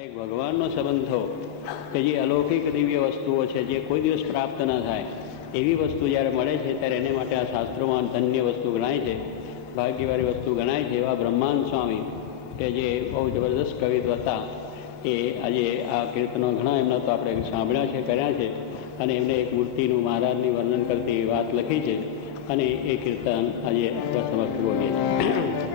એક ભગવાનનો સંબંધ થયો કે જે અલૌકિક દિવ્ય વસ્તુઓ છે જે કોઈ દિવસ પ્રાપ્ત ન થાય એવી વસ્તુ જ્યારે મળે છે ત્યારે એને માટે આ શાસ્ત્રોમાં ધન્ય વસ્તુ ગણાય છે, ભાગ્યવાળી વસ્તુ ગણાય છે. એવા બ્રહ્માંડ સ્વામી કે જે બહુ જબરદસ્ત કવિત્વ હતા, એ આજે આ કીર્તનો ઘણા એમના તો આપણે સાંભળ્યા છે, કર્યા છે, અને એમને એક મૂર્તિનું મહારાજની વર્ણન કરતી વાત લખી છે, અને એ કીર્તન આજે આપણા સમક્ષ બોલીએ છીએ.